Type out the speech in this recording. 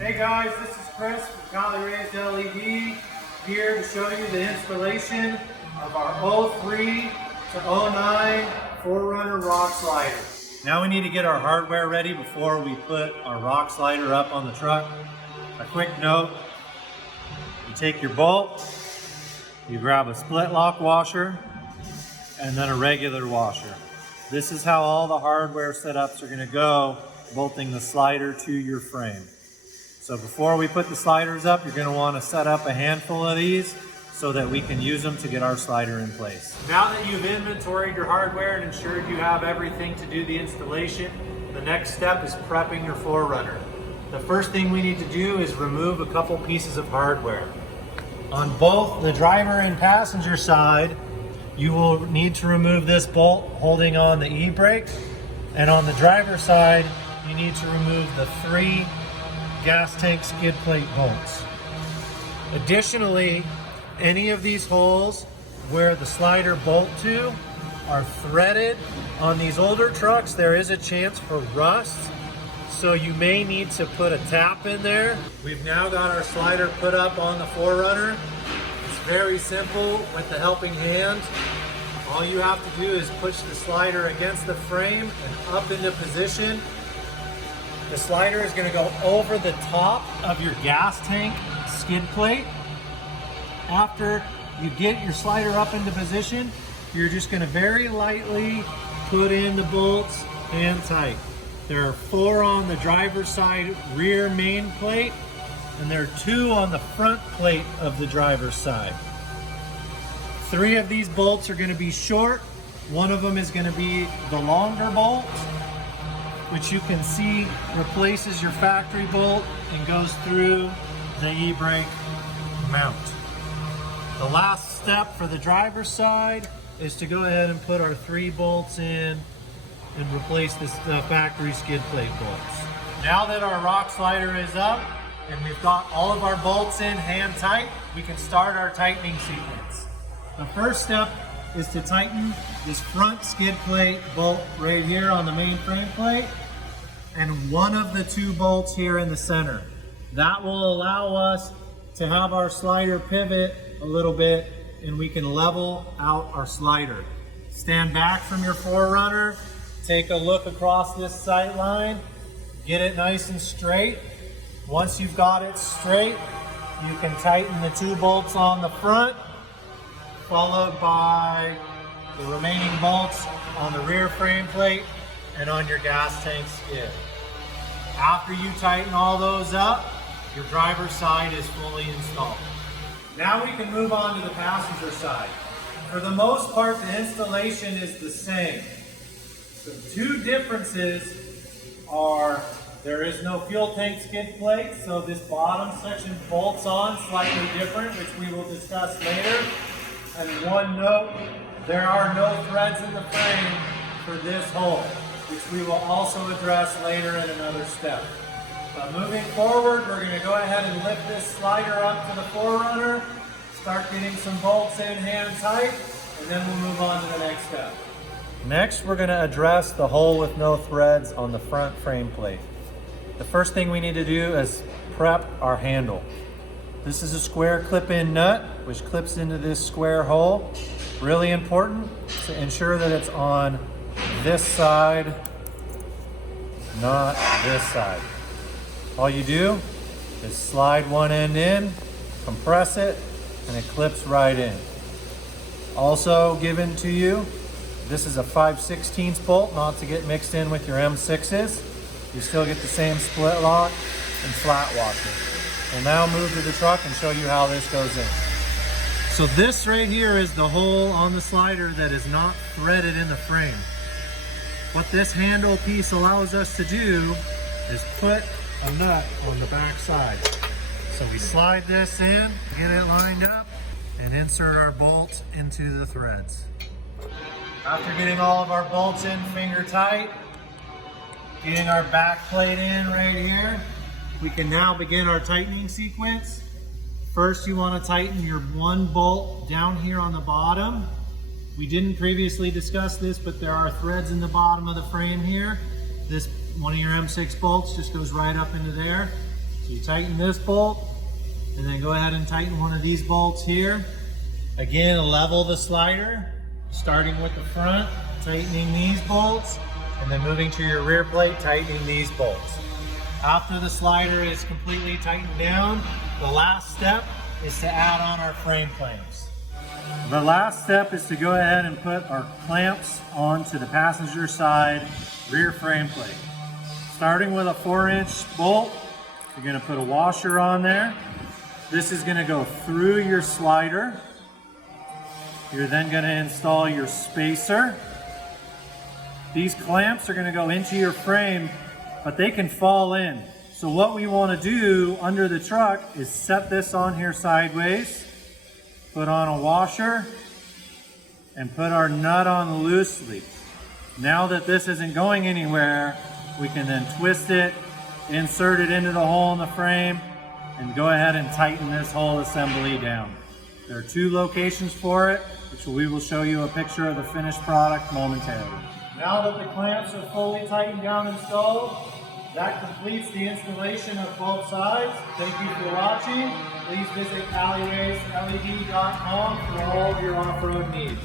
Hey guys, this is Chris from Cali Raised LED, here to show you the installation of our 03 to 09 4Runner rock slider. Now we need to get our hardware ready before we put our rock slider up on the truck. A quick note, you take your bolt, you grab a split lock washer, and then a regular washer. This is how all the hardware setups are going to go, bolting the slider to your frame. So before we put the sliders up, you're going to want to set up a handful of these so that we can use them to get our slider in place. Now that you've inventoried your hardware and ensured you have everything to do the installation, the next step is prepping your 4Runner. The first thing we need to do is remove a couple pieces of hardware. On both the driver and passenger side, you will need to remove this bolt holding on the e-brake, and on the driver's side, you need to remove the 3 gas tank skid plate bolts. Additionally, any of these holes where the slider bolt to are threaded. On these older trucks, there is a chance for rust, so you may need to put a tap in there. We've now got our slider put up on the 4Runner. It's very simple with the helping hand. All you have to do is push the slider against the frame and up into position. The slider is going to go over the top of your gas tank skid plate. After you get your slider up into position, you're just going to very lightly put in the bolts hand tight. There are 4 on the driver's side rear main plate, and there are 2 on the front plate of the driver's side. 3 of these bolts are going to be short. 1 of them is going to be the longer bolt, which you can see replaces your factory bolt and goes through the e-brake mount. The last step for the driver's side is to go ahead and put our 3 bolts in and replace this factory skid plate bolts. Now that our rock slider is up and we've got all of our bolts in hand tight, we can start our tightening sequence. The first step is to tighten this front skid plate bolt right here on the main frame plate and 1 of the 2 bolts here in the center. That will allow us to have our slider pivot a little bit and we can level out our slider. Stand back from your 4Runner, take a look across this sight line, get it nice and straight. Once you've got it straight, you can tighten the 2 bolts on the front, followed by the remaining bolts on the rear frame plate and on your gas tank skid. After you tighten all those up, your driver's side is fully installed. Now we can move on to the passenger side. For the most part, the installation is the same. The 2 differences are there is no fuel tank skid plate, so this bottom section bolts on slightly different, which we will discuss later. And 1 note, there are no threads in the frame for this hole, which we will also address later in another step. But moving forward, we're going to go ahead and lift this slider up to the 4Runner, start getting some bolts in hand tight, and then we'll move on to the next step. Next, we're going to address the hole with no threads on the front frame plate. The first thing we need to do is prep our handle. This is a square clip-in nut, which clips into this square hole. Really important to ensure that it's on this side, not this side. All you do is slide 1 end in, compress it, and it clips right in. Also given to you, this is a 5/16 bolt, not to get mixed in with your M6s. You still get the same split lock and flat washer. We'll now move to the truck and show you how this goes in. So this right here is the hole on the slider that is not threaded in the frame. What this handle piece allows us to do is put a nut on the back side. So we slide this in, get it lined up, and insert our bolts into the threads. After getting all of our bolts in finger tight, getting our back plate in right here, we can now begin our tightening sequence. First, you want to tighten your 1 bolt down here on the bottom. We didn't previously discuss this, but there are threads in the bottom of the frame here. This one of your M6 bolts just goes right up into there. So you tighten this bolt, and then go ahead and tighten one of these bolts here. Again, level the slider, starting with the front, tightening these bolts, and then moving to your rear plate, tightening these bolts. After the slider is completely tightened down, the last step is to add on our frame clamps. The last step is to go ahead and put our clamps onto the passenger side rear frame plate. Starting with a 4-inch bolt, you're going to put a washer on there. This is going to go through your slider. You're then going to install your spacer. These clamps are going to go into your frame, but they can fall in. So what we want to do under the truck is set this on here sideways, put on a washer, and put our nut on loosely. Now that this isn't going anywhere, we can then twist it, insert it into the hole in the frame, and go ahead and tighten this whole assembly down. There are 2 locations for it, which we will show you a picture of the finished product momentarily. Now that the clamps are fully tightened down and installed, that completes the installation of both sides. Thank you for watching. Please visit CaliRaceLED.com for all of your off-road needs.